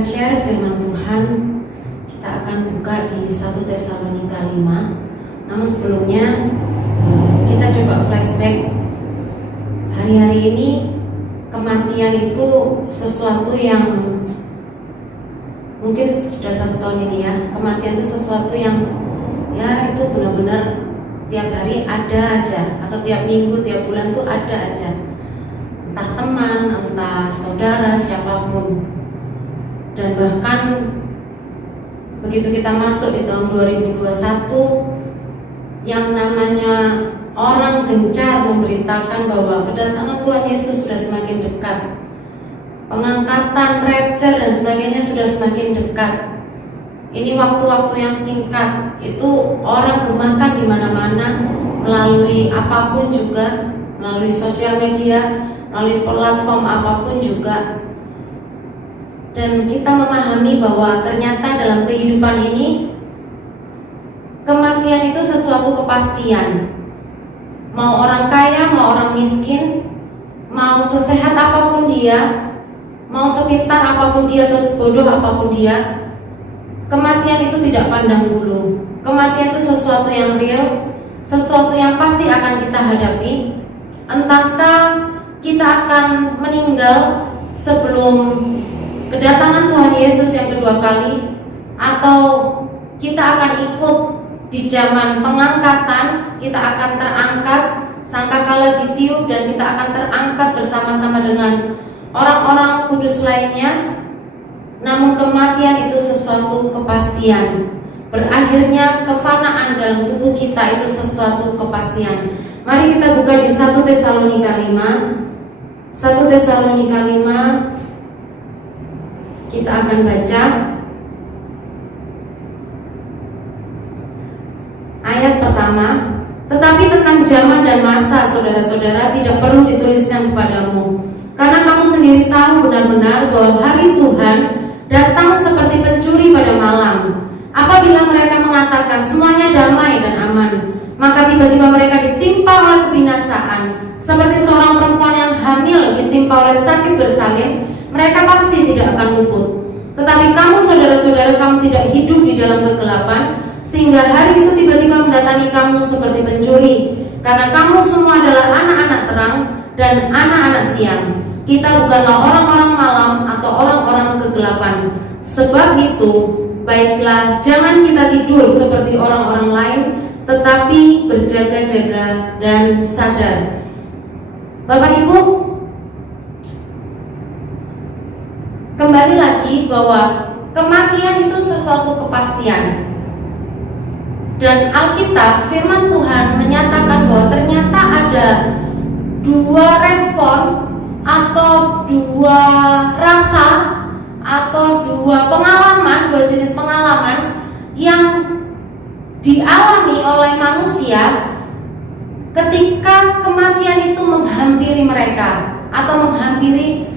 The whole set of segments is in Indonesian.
share firman Tuhan. Kita akan buka di 1 Tesalonika 5. Namun sebelumnya kita coba flashback. Hari-hari ini kematian itu sesuatu yang mungkin sudah 1 tahun ini ya. Kematian itu sesuatu yang ya itu benar-benar tiap hari ada aja, atau tiap minggu, tiap bulan tuh ada aja. Entah teman, entah saudara, siapapun. Dan bahkan begitu kita masuk di tahun 2021, yang namanya orang gencar memberitakan bahwa kedatangan Tuhan Yesus sudah semakin dekat, pengangkatan, rapture dan sebagainya sudah semakin dekat. Ini waktu-waktu yang singkat, itu orang rumahkan di mana-mana melalui apapun juga, melalui sosial media, melalui platform apapun juga. Dan kita memahami bahwa ternyata dalam kehidupan ini kematian itu sesuatu kepastian. Mau orang kaya, mau orang miskin, mau sesehat apapun dia, mau sepintar apapun dia atau sebodoh apapun dia, kematian itu tidak pandang bulu. Kematian itu sesuatu yang real, sesuatu yang pasti akan kita hadapi. Entahkah kita akan meninggal sebelum kedatangan Tuhan Yesus yang kedua kali, atau kita akan ikut di zaman pengangkatan, kita akan terangkat sangkakala ditiup dan kita akan terangkat bersama-sama dengan orang-orang kudus lainnya. Namun kematian itu sesuatu kepastian. Berakhirnya kefanaan dalam tubuh kita itu sesuatu kepastian. Mari kita buka di 1 Tesalonika 5. 1 Tesalonika 5, kita akan baca ayat pertama. Tetapi tentang zaman dan masa, saudara-saudara, tidak perlu dituliskan kepadamu, karena kamu sendiri tahu benar-benar bahwa hari Tuhan datang seperti pencuri pada malam. Apabila mereka mengatakan semuanya damai dan aman, maka tiba-tiba mereka ditimpa oleh kebinasaan, seperti seorang perempuan yang hamil ditimpa oleh sakit bersalin. Mereka pasti tidak akan luput. Tetapi kamu, saudara-saudara, kamu tidak hidup di dalam kegelapan, sehingga hari itu tiba-tiba mendatangi kamu seperti pencuri. Karena kamu semua adalah anak-anak terang dan anak-anak siang. Kita bukanlah orang-orang malam atau orang-orang kegelapan. Sebab itu, baiklah jangan kita tidur seperti orang-orang lain, tetapi berjaga-jaga dan sadar. Bapak Ibu, kembali lagi bahwa kematian itu sesuatu kepastian. Dan Alkitab, firman Tuhan menyatakan bahwa ternyata ada dua respon atau dua rasa atau dua pengalaman, dua jenis pengalaman yang dialami oleh manusia ketika kematian itu menghampiri mereka atau menghampiri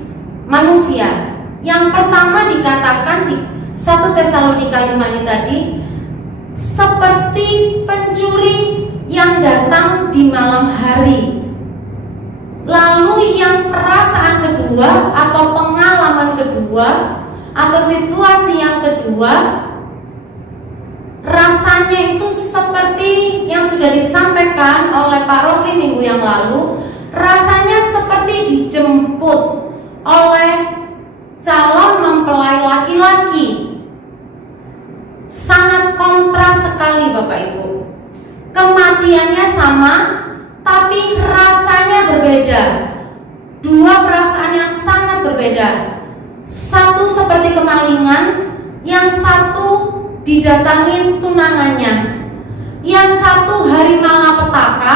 manusia. Yang pertama dikatakan di 1 Tesalonika 5 ini tadi, seperti pencuri yang datang di malam hari. Lalu yang perasaan kedua atau pengalaman kedua atau situasi yang kedua, rasanya itu seperti yang sudah disampaikan oleh Pak Rofli minggu yang lalu, rasanya seperti dijemput oleh calon mempelai laki-laki. Sangat kontras sekali Bapak Ibu. Kematiannya sama, tapi rasanya berbeda. Dua perasaan yang sangat berbeda. Satu seperti kemalingan, yang satu didatangin tunangannya. Yang satu hari malapetaka,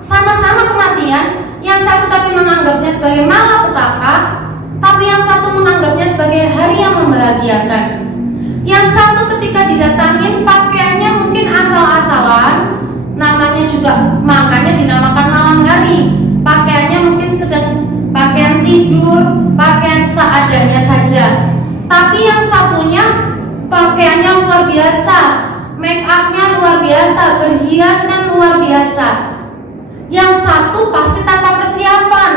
sama-sama kematian. Yang satu tapi menganggapnya sebagai malapetaka, tapi yang satu menganggapnya sebagai hari yang membahagiakan. Yang satu ketika didatangin pakaiannya mungkin asal-asalan, namanya juga makanya dinamakan malam hari. Pakaiannya mungkin sedang pakaian tidur, pakaian seadanya saja. Tapi yang satunya pakaiannya luar biasa, make upnya luar biasa, berhiaskan luar biasa. Yang satu pasti tanpa persiapan,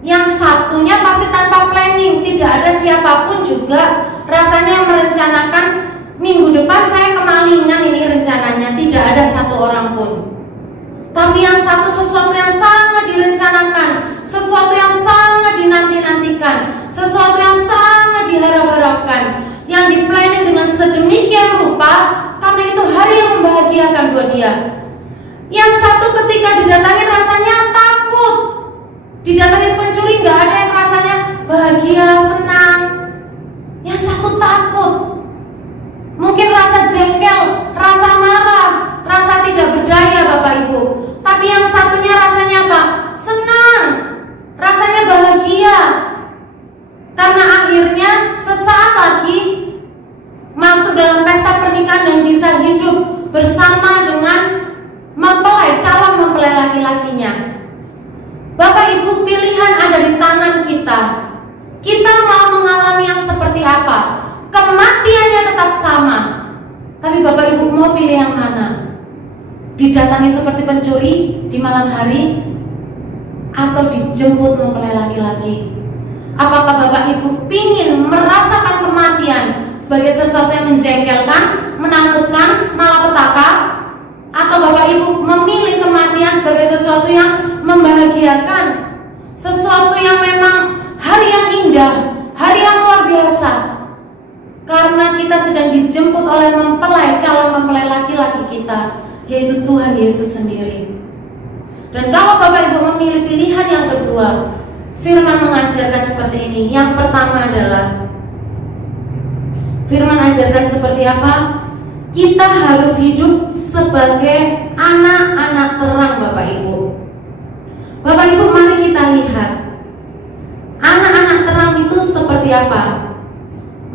yang satunya pasti tanpa planning. planning, tidak ada siapapun juga rasanya yang merencanakan minggu depan saya kemalingan ini rencananya, tidak ada satu orang pun. Tapi yang satu sesuatu yang sangat direncanakan, sesuatu yang sangat dinanti-nantikan, sesuatu yang sangat diharap-harapkan, yang di-planning dengan sedemikian rupa, karena itu hari yang membahagiakan buat dia. Yang satu ketika didatangi rasanya takut, didatangi pencuri nggak ada yang rasanya bahagia, senang. Yang satu takut, mungkin rasa jengkel, rasa marah, rasa tidak berdaya Bapak Ibu. Tapi yang satunya rasanya apa? Senang, rasanya bahagia. Karena akhirnya sesaat lagi masuk dalam pesta pernikahan dan bisa hidup bersama dengan calon mempelai laki-lakinya. Bapak Ibu, pilihan ada di tangan kita. Kita mau mengalami yang seperti apa? Kematiannya tetap sama. Tapi Bapak Ibu mau pilih yang mana? Didatangi seperti pencuri di malam hari, atau dijemput mempelai laki-laki? Apakah Bapak Ibu ingin merasakan kematian sebagai sesuatu yang menjengkelkan, menakutkan, malapetaka? Atau Bapak Ibu memilih kematian sebagai sesuatu yang membahagiakan, sesuatu yang memang hari yang indah, hari yang luar biasa, karena kita sedang dijemput oleh calon mempelai laki-laki kita, yaitu Tuhan Yesus sendiri. Dan kalau Bapak Ibu memilih pilihan yang kedua, firman mengajarkan seperti ini. Yang pertama adalah, firman ajarkan seperti apa? Kita harus hidup sebagai anak-anak terang Bapak Ibu. Bapak Ibu, mari kita lihat anak-anak terang itu seperti apa.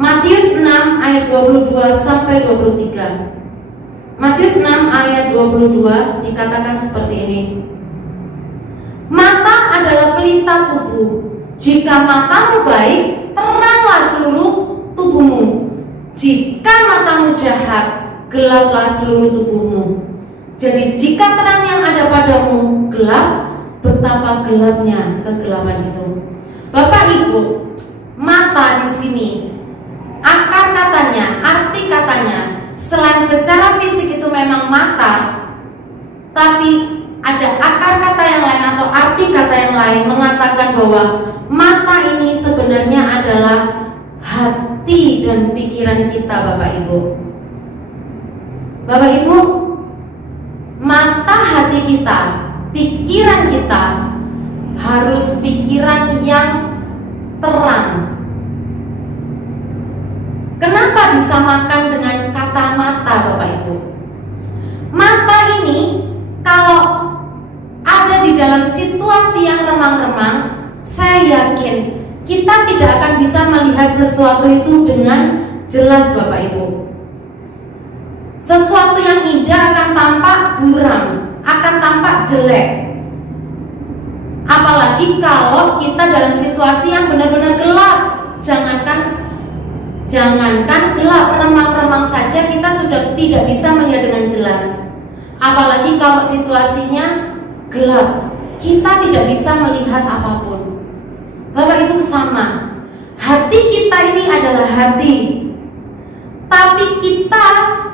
Matius 6 ayat 22 sampai 23. Matius 6 ayat 22 dikatakan seperti ini. Mata adalah pelita tubuh. Jika matamu baik, teranglah seluruh tubuhmu. Jika matamu jahat, gelaplah seluruh tubuhmu. Jadi jika terang yang ada padamu gelap, betapa gelapnya kegelapan itu. Bapak Ibu, mata di sini, akar katanya, arti katanya, selain secara fisik itu memang mata, tapi ada akar kata yang lain atau arti kata yang lain mengatakan bahwa mata ini sebenarnya adalah hati dan pikiran kita Bapak Ibu. Bapak Ibu, mata hati kita, pikiran kita harus pikiran yang terang. Kenapa disamakan dengan kata mata Bapak Ibu? Mata ini kalau ada di dalam situasi yang remang-remang, saya yakin kita tidak akan bisa melihat sesuatu itu dengan jelas Bapak Ibu. Sesuatu yang indah akan tampak buram, akan tampak jelek. Apalagi kalau kita dalam situasi yang benar-benar gelap. Jangankan gelap, remang-remang saja kita sudah tidak bisa melihat dengan jelas. Apalagi kalau situasinya gelap, kita tidak bisa melihat apapun. Bapak Ibu, sama. Hati kita ini adalah hati, tapi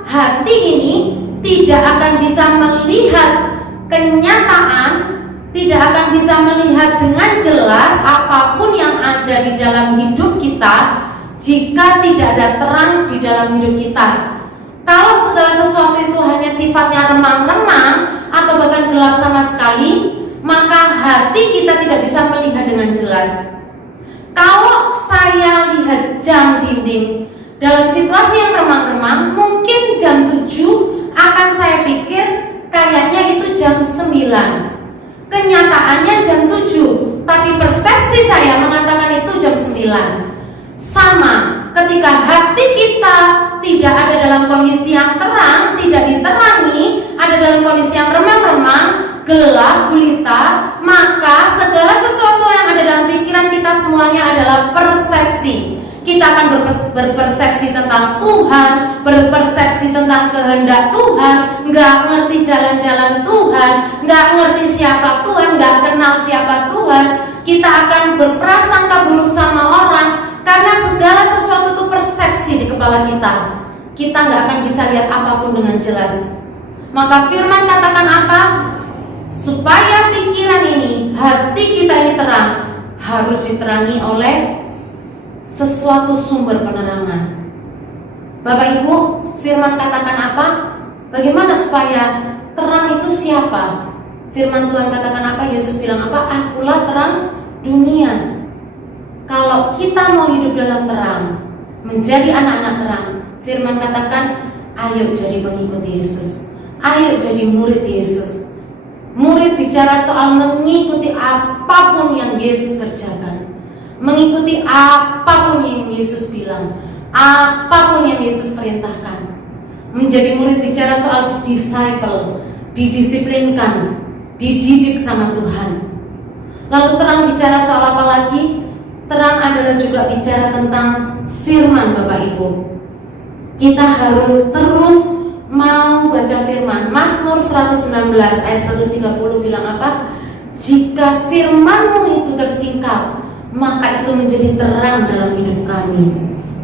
hati ini tidak akan bisa melihat kenyataan, tidak akan bisa melihat dengan jelas apapun yang ada di dalam hidup kita jika tidak ada terang di dalam hidup kita. Kalau segala sesuatu itu hanya sifatnya remang-remang atau bahkan gelap sama sekali, maka hati kita tidak bisa melihat dengan jelas. Kalau saya lihat jam dinding dalam situasi yang remang-remang, mungkin jam 7 akan saya pikir kayaknya itu jam 9. Kenyataannya jam 7, tapi persepsi saya mengatakan itu jam 9. Sama, ketika hati kita tidak ada dalam kondisi yang terang, tidak diterangi, ada dalam kondisi yang remang-remang, gelap, gulita, maka segala sesuatu yang ada dalam pikiran kita semuanya adalah persepsi. Kita akan berpersepsi tentang Tuhan, berpersepsi tentang kehendak Tuhan, nggak ngerti jalan-jalan Tuhan, nggak ngerti siapa Tuhan, nggak kenal siapa Tuhan. Kita akan berprasangka buruk sama orang, Karena segala sesuatu itu persepsi di kepala kita. Kita nggak akan bisa lihat apapun dengan jelas. Maka firman katakan apa? Supaya pikiran ini, hati kita ini terang, harus diterangi oleh sesuatu sumber penerangan. Bapak Ibu, firman katakan apa? Bagaimana supaya terang itu siapa? Firman Tuhan katakan apa? Yesus bilang apa? Akulah terang dunia. Kalau kita mau hidup dalam terang, menjadi anak-anak terang, firman katakan, ayo jadi pengikut Yesus, ayo jadi murid Yesus. Murid bicara soal mengikuti apapun yang Yesus kerjakan, mengikuti apapun yang Yesus bilang, apapun yang Yesus perintahkan. Menjadi murid bicara soal disciple, didisiplinkan, dididik sama Tuhan. Lalu terang bicara soal apa lagi? Terang adalah juga bicara tentang firman, Bapak Ibu. Kita harus terus mau baca firman. Mazmur 119 ayat 130 bilang apa? Jika firman-Mu itu tersingkap, maka itu menjadi terang dalam hidup kami.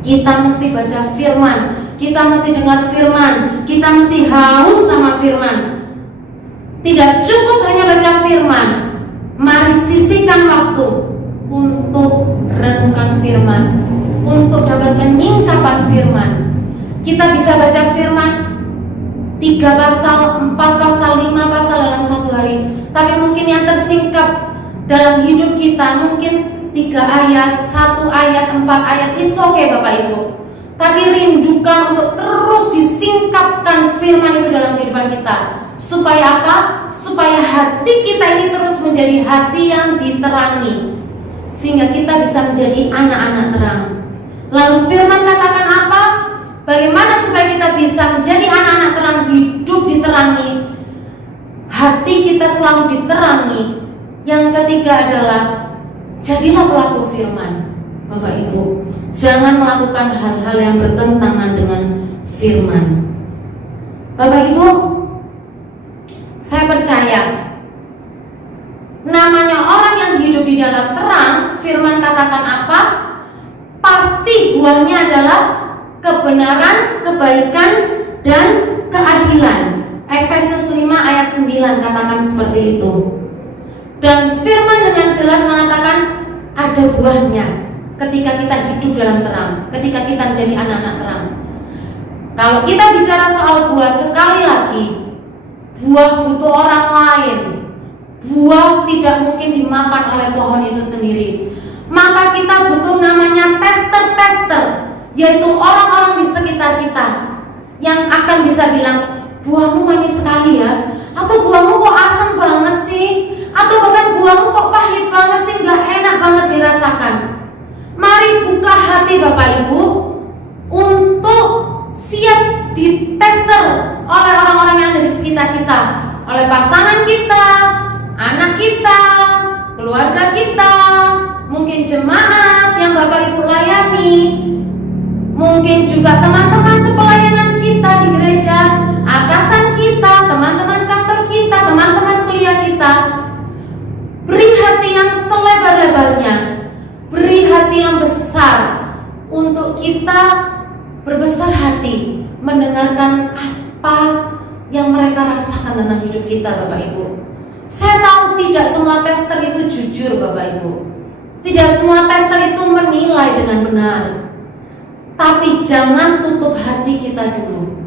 Kita mesti baca firman, kita mesti dengar firman, kita mesti haus sama firman. Tidak cukup hanya baca firman. Mari sisihkan waktu untuk renungkan firman, untuk dapat menyingkapkan firman. Kita bisa baca firman 3 pasal, 4 pasal, 5 pasal dalam satu hari. Tapi mungkin yang tersingkap dalam hidup kita mungkin 3 ayat, 1 ayat, 4 ayat. It's okay Bapak Ibu. Tapi rindukan untuk terus disingkapkan firman itu dalam kehidupan kita. Supaya apa? Supaya hati kita ini terus menjadi hati yang diterangi, sehingga kita bisa menjadi anak-anak terang. Lalu firman katakan apa? Bagaimana supaya kita bisa menjadi anak-anak terang, hidup diterangi, hati kita selalu diterangi. Yang ketiga adalah jadilah pelaku firman. Bapak Ibu, jangan melakukan hal-hal yang bertentangan dengan firman. Bapak Ibu, saya percaya namanya orang yang hidup di dalam terang, firman katakan apa? Pasti buahnya adalah kebenaran, kebaikan, dan keadilan. Efesus 5 ayat 9 katakan seperti itu. Dan firman dengan jelas mengatakan ada buahnya ketika kita hidup dalam terang, ketika kita menjadi anak-anak terang. Kalau kita bicara soal buah, sekali lagi, buah butuh orang lain. Buah tidak mungkin dimakan oleh pohon itu sendiri. Maka kita butuh namanya tester-tester, yaitu orang-orang di sekitar kita yang akan bisa bilang, buahmu manis sekali ya, atau buahmu kok asam banget sih, atau bahkan buahmu kok pahit banget sih, gak enak banget dirasakan. Mari buka hati Bapak Ibu untuk siap ditester oleh orang-orang yang ada di sekitar kita, oleh pasangan kita, anak kita, keluarga kita, mungkin jemaat yang Bapak Ibu layani, mungkin juga teman-teman sepelayanan kita di gereja, atasan kita, teman-teman kantor kita, teman-teman kuliah kita. Beri hati yang selebar-lebarnya, beri hati yang besar untuk kita berbesar hati mendengarkan apa yang mereka rasakan tentang hidup kita, Bapak Ibu. Saya tahu tidak semua tester itu jujur, Bapak Ibu. Tidak semua tester itu menilai dengan benar. Tapi jangan tutup hati kita dulu,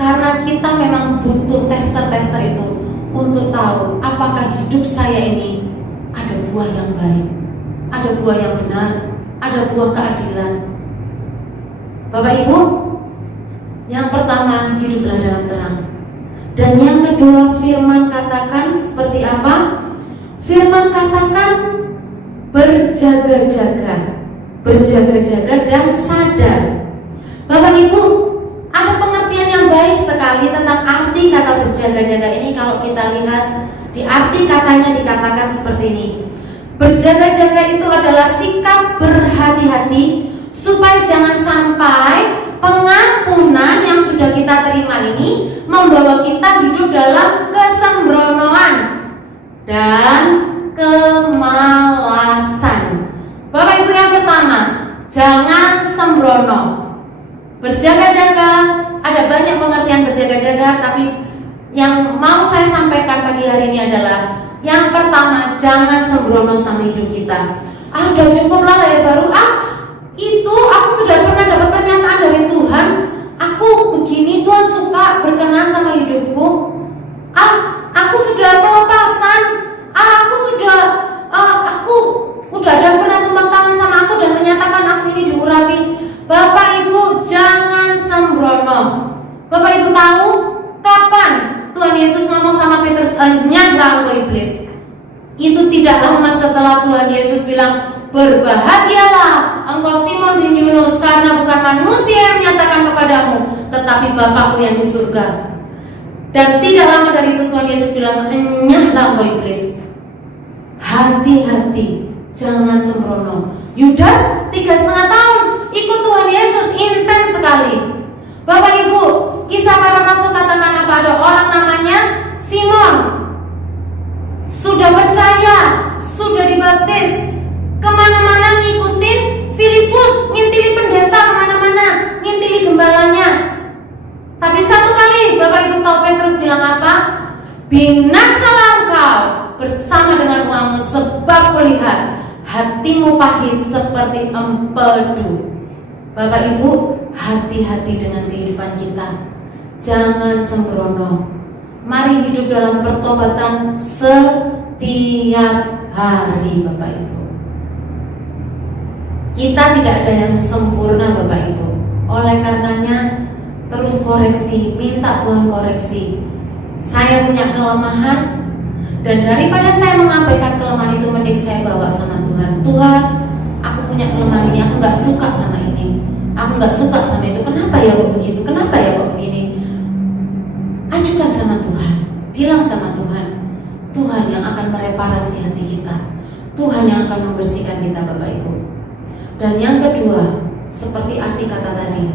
karena kita memang butuh tester-tester itu untuk tahu apakah hidup saya ini ada buah yang baik, ada buah yang benar, ada buah keadilan. Bapak Ibu, yang pertama, hiduplah dalam terang. Dan yang kedua, firman katakan seperti apa? Firman katakan berjaga-jaga, berjaga-jaga dan sadar. Bapak Ibu, ada pengertian yang baik sekali tentang arti kata berjaga-jaga ini. Kalau kita lihat di arti katanya dikatakan seperti ini. Berjaga-jaga itu adalah sikap berhati-hati supaya jangan sampai pengampunan yang sudah kita terima ini membawa kita hidup dalam kesembronoan dan kemalasan. Bapak Ibu, yang pertama, pagi hari ini adalah yang pertama, jangan sembrono sama hidup kita. Udah cukuplah lahir baru. Itu aku sudah pernah dapat pernyataan dari Tuhan. Aku begini, Tuhan suka berkenan sama hidupku. Aku sudah pelepasan. Aku udah ada pernah tumpang tangan sama aku dan menyatakan aku ini diurapi. Bapak Ibu, jangan sembrono. Bapak Ibu tahu kapan Tuhan Yesus ngomong sama Petrus, "Nyanglah engkau iblis"? Itu tidak lama setelah Tuhan Yesus bilang, "Berbahagialah engkau Simon bin Yunus, karena bukan manusia yang menyatakan kepadamu, tetapi Bapakku yang di surga." Dan tidak lama dari itu Tuhan Yesus bilang, "Enyahlah engkau iblis." Hati-hati, jangan sembrono. Yudas 3,5 tahun ikut Tuhan Yesus, intens sekali. Bapak Ibu, Kisah Para Rasul katakan apa? Ada orang namanya Simon, sudah percaya, sudah dibaptis, kemana-mana ngikutin Filipus, ngintili pendeta kemana-mana, ngintili gembalanya. Tapi satu kali Bapak Ibu tahu Petrus bilang apa? "Binasalah engkau bersama dengan uangmu, sebab kulihat hatimu pahit seperti empedu." Bapak Ibu, hati-hati dengan kehidupan kita. Jangan sembrono. Mari hidup dalam pertobatan setiap hari, Bapak Ibu. Kita tidak ada yang sempurna, Bapak Ibu. Oleh karenanya, terus koreksi, minta Tuhan koreksi. Saya punya kelemahan, dan daripada saya mengabaikan kelemahan itu, mending saya bawa sama Tuhan. Tuhan, aku punya kelemahan ini, aku gak suka sama ini, aku gak suka sama itu. Kenapa ya kok begitu? Kenapa ya kok begini? Ajukan sama Tuhan, bilang sama Tuhan. Tuhan yang akan mereparasi hati kita, Tuhan yang akan membersihkan kita, Bapak Ibu. Dan yang kedua, seperti arti kata tadi,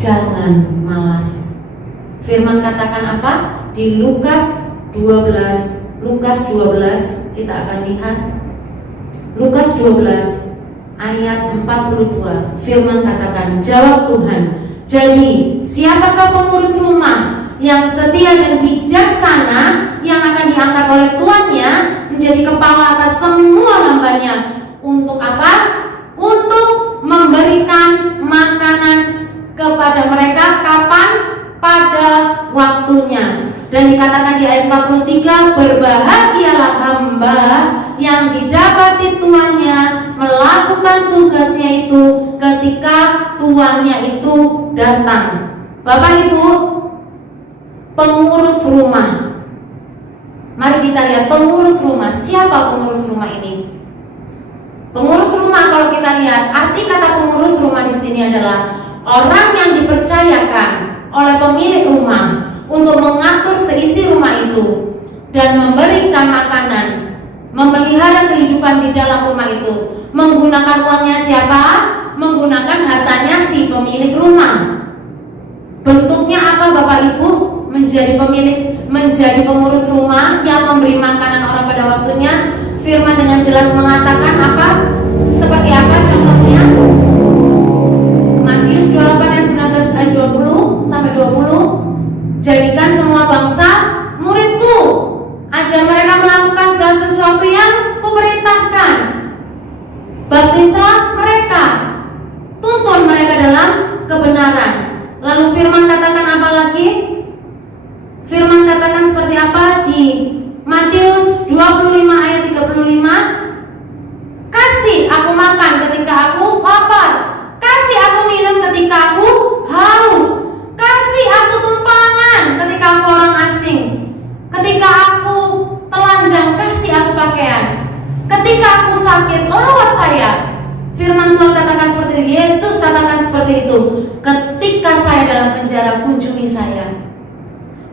jangan malas. Firman katakan apa? Di Lukas 12 kita akan lihat. Lukas 12 ayat 42. Firman katakan, jawab Tuhan, "Jadi siapakah pengurus rumah yang setia dan bijaksana, yang akan diangkat oleh tuannya menjadi kepala atas semua hambanya?" Untuk apa? Untuk memberikan makanan kepada mereka. Kapan? Pada waktunya. Dan dikatakan di ayat 43, "Berbahagialah hamba yang didapati tuannya melakukan tugasnya itu ketika tuannya itu datang." Bapak Ibu, pengurus rumah. Mari kita lihat pengurus rumah. Siapa pengurus rumah ini? Pengurus rumah, kalau kita lihat arti kata pengurus rumah di sini adalah orang yang dipercayakan oleh pemilik rumah untuk mengatur seisi rumah itu dan memberikan makanan, memelihara kehidupan di dalam rumah itu. Menggunakan uangnya siapa? Menggunakan hartanya si pemilik rumah. Bentuknya apa, Bapak Ibu? Menjadi pemilik, menjadi pengurus rumah yang memberi makanan orang pada waktunya. Firman dengan jelas mengatakan apa? Seperti apa contohnya? Matius 28 ayat 19 ayat 20 sampai 20. "Jadikan semua bangsa muridku, ajar mereka melakukan segala sesuatu yang kuperintahkan. Baptislah mereka, tuntun mereka dalam kebenaran." Lalu firman katakan apa lagi? Firman katakan seperti apa di Matius 25 ayat 35? "Kasih aku makan ketika aku lapar, kasih aku minum ketika aku haus, kasih aku tumpangan ketika aku orang asing, ketika aku telanjang kasih aku pakaian, ketika aku sakit lawat saya." Firman Tuhan katakan seperti itu, Yesus katakan seperti itu, "Ketika saya dalam penjara, kunjungi saya."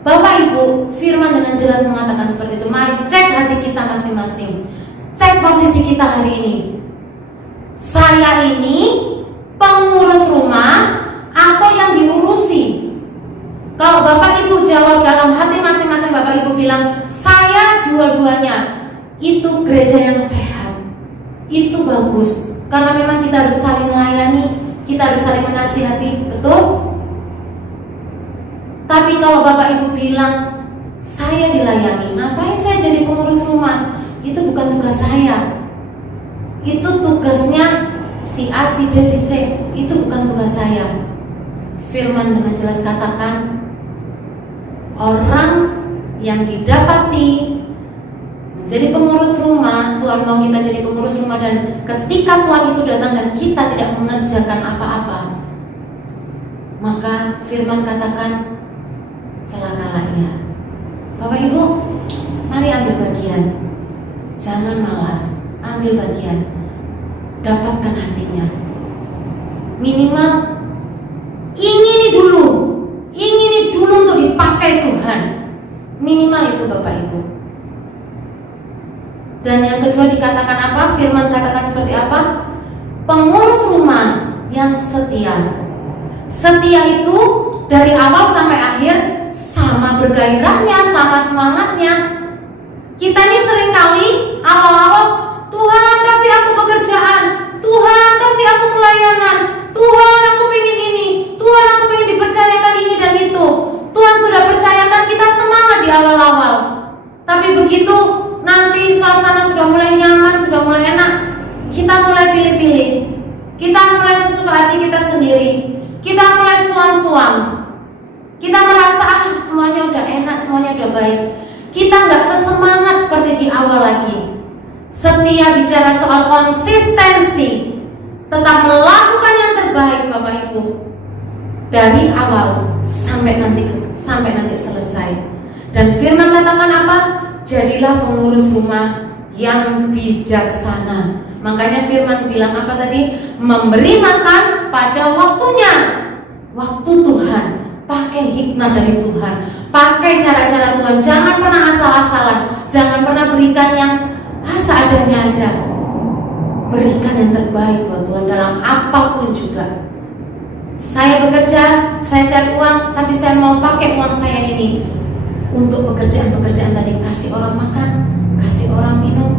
Bapak Ibu, firman dengan jelas mengatakan seperti itu. Mari cek hati kita masing-masing, cek posisi kita hari ini. Saya ini pengurus rumah atau yang diurusi? Kalau Bapak Ibu jawab dalam hati masing-masing, Bapak Ibu bilang, "Saya dua-duanya." Itu gereja yang sehat, itu bagus. Karena memang kita harus saling melayani, kita harus saling menasihati, betul? Tapi kalau Bapak Ibu bilang, Saya dilayani. Ngapain saya jadi pengurus rumah? Itu bukan tugas saya. Itu tugasnya si A, si B, si C. Itu bukan tugas saya. Firman dengan jelas katakan, orang yang didapati menjadi pengurus rumah, Tuhan mau kita jadi pengurus rumah, dan ketika Tuhan itu datang dan kita tidak mengerjakan apa-apa, maka firman katakan, celakalah ia. Bapak Ibu, mari ambil bagian. Jangan malas, ambil bagian. Dapatkan hatinya. Minimal ingini dulu untuk dipakai Tuhan. Minimal itu Bapak Ibu. Dan yang kedua dikatakan apa? Firman katakan seperti apa? Pengurus rumah yang setia. Setia itu dari awal sampai akhir sama bergairahnya, sama semangatnya. Kita ini seringkali awal-awal, Tuhan kasih aku pekerjaan, Tuhan kasih aku pelayanan, Tuhan aku pengen ini, Tuhan aku pengen dipercayakan ini dan itu. Tuhan sudah percayakan, kita semangat di awal-awal. Tapi begitu nanti suasana sudah mulai nyaman, sudah mulai enak, kita mulai pilih-pilih. Kita mulai sesuka hati kita sendiri. Kita mulai suam-suam. Kita merasa semuanya udah enak, semuanya udah baik. Kita nggak sesemangat seperti di awal lagi. Setia bicara soal konsistensi, tetap melakukan yang terbaik Bapak Ibu, dari awal sampai nanti selesai. Dan firman katakan apa? Jadilah pengurus rumah yang bijaksana. Makanya firman bilang apa tadi? Memberi makan pada waktunya. Waktu Tuhan, pakai hikmat dari Tuhan, pakai cara-cara Tuhan. Jangan pernah asal-asalan, jangan pernah berikan yang seadanya aja. Berikan yang terbaik buat Tuhan dalam apapun juga. Saya bekerja, saya cari uang, tapi saya mau pakai uang saya ini untuk pekerjaan-pekerjaan tadi. Kasih orang makan, kasih orang minum.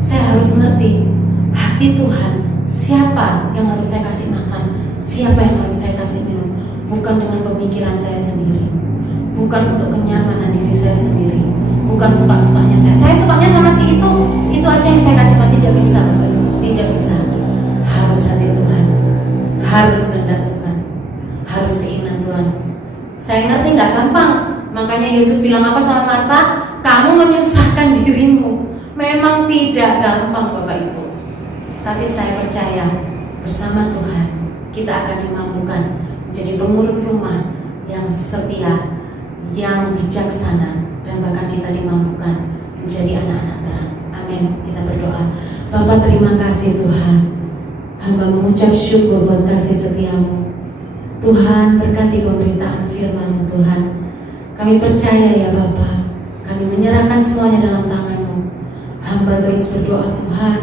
Saya harus ngerti hati Tuhan. Siapa yang harus saya kasih makan, siapa yang harus saya kasih minum. Bukan dengan pemikiran saya sendiri, bukan untuk kenyamanan diri saya sendiri, bukan suka-sukanya saya. Saya sukanya sama si itu aja yang saya kasih makan. Tidak bisa, Bapak. Tidak bisa. Harus hati Tuhan, harus kehendak Tuhan, harus keinginan Tuhan. Saya ngerti nggak gampang. Makanya Yesus bilang apa sama Marta? Kamu menyusahkan dirimu. Memang tidak gampang Bapak Ibu. Tapi saya percaya bersama Tuhan kita akan dimampukan menjadi pengurus rumah yang setia, yang bijaksana, dan bahkan kita dimampukan menjadi anak-anak terang. Amin. Kita berdoa. Bapa, terima kasih Tuhan. Hamba mengucap syukur buat kasih setiamu. Tuhan, berkati pemberitaan firman-Mu Tuhan. Kami percaya ya Bapa, kami menyerahkan semuanya dalam tangan-Mu. Hamba terus berdoa Tuhan,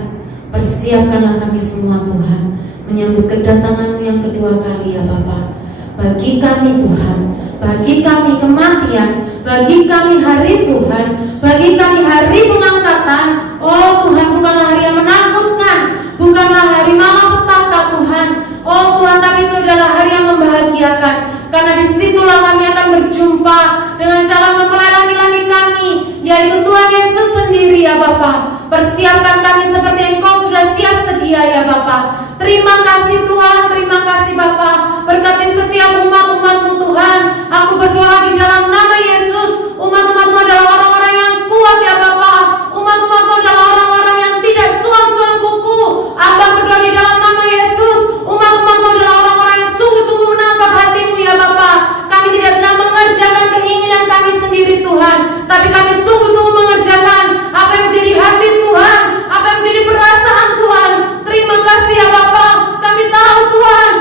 persiapkanlah kami semua Tuhan, menyambut kedatangan-Mu yang kedua kali ya Bapa. Bagi kami Tuhan, bagi kami kematian, bagi kami hari Tuhan, bagi kami hari pengangkatan. Oh Tuhan, bukanlah hari yang menakutkan, bukanlah hari malapetaka Tuhan. Oh Tuhan, tapi itu adalah hari yang membahagiakan, karena disitulah kami akan berjumpa dengan calon mempelai laki-laki kami, yaitu Tuhan Yesus sendiri ya Bapa. Persiapkan kami seperti Engkau sudah siap sedia ya Bapa. Terima kasih Tuhan, terima kasih Bapa. Berkati setiap umat-umat-Mu Tuhan. Aku berdoa di dalam nama Yesus. Umat-umat-Mu adalah orang-orang yang kuat ya Bapa. Umat-umat-Mu adalah orang-orang yang tidak suam-suam kuku. Amba berdoa di dalam nama Yesus. Umat-umat-Mu adalah orang-orang yang sungguh-sungguh menangkap hati-Mu ya Bapa. Kami tidak sedang mengerjakan keinginan kami sendiri Tuhan, tapi kami sungguh-sungguh mengerjakan apa yang menjadi hati Tuhan, apa yang menjadi perasaan Tuhan. Terima kasih ya Bapa. Kami tahu Tuhan,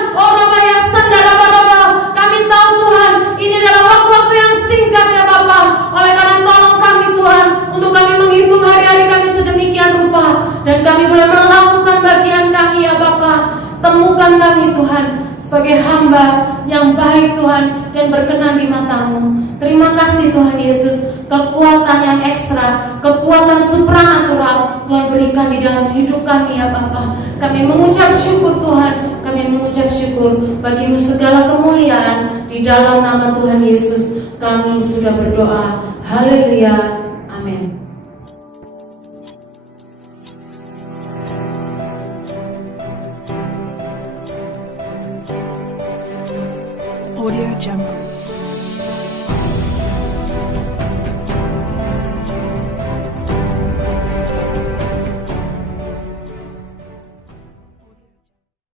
kami tahu Tuhan, ini adalah waktu-waktu yang singkat ya Bapa. Oleh karena tolong kami Tuhan, untuk kami menghitung hari-hari kami sedemikian rupa, dan kami boleh melakukan bagian kami ya Bapa. Temukan kami Tuhan sebagai hamba yang baik Tuhan dan berkenan di mata-Mu. Terima kasih Tuhan Yesus. Kekuatan yang ekstra, kekuatan supranatural Tuhan berikan di dalam hidup kami ya Bapa. Kami mengucap syukur Tuhan, kami mengucap syukur. Bagi-Mu segala kemuliaan. Di dalam nama Tuhan Yesus kami sudah berdoa. Haleluya.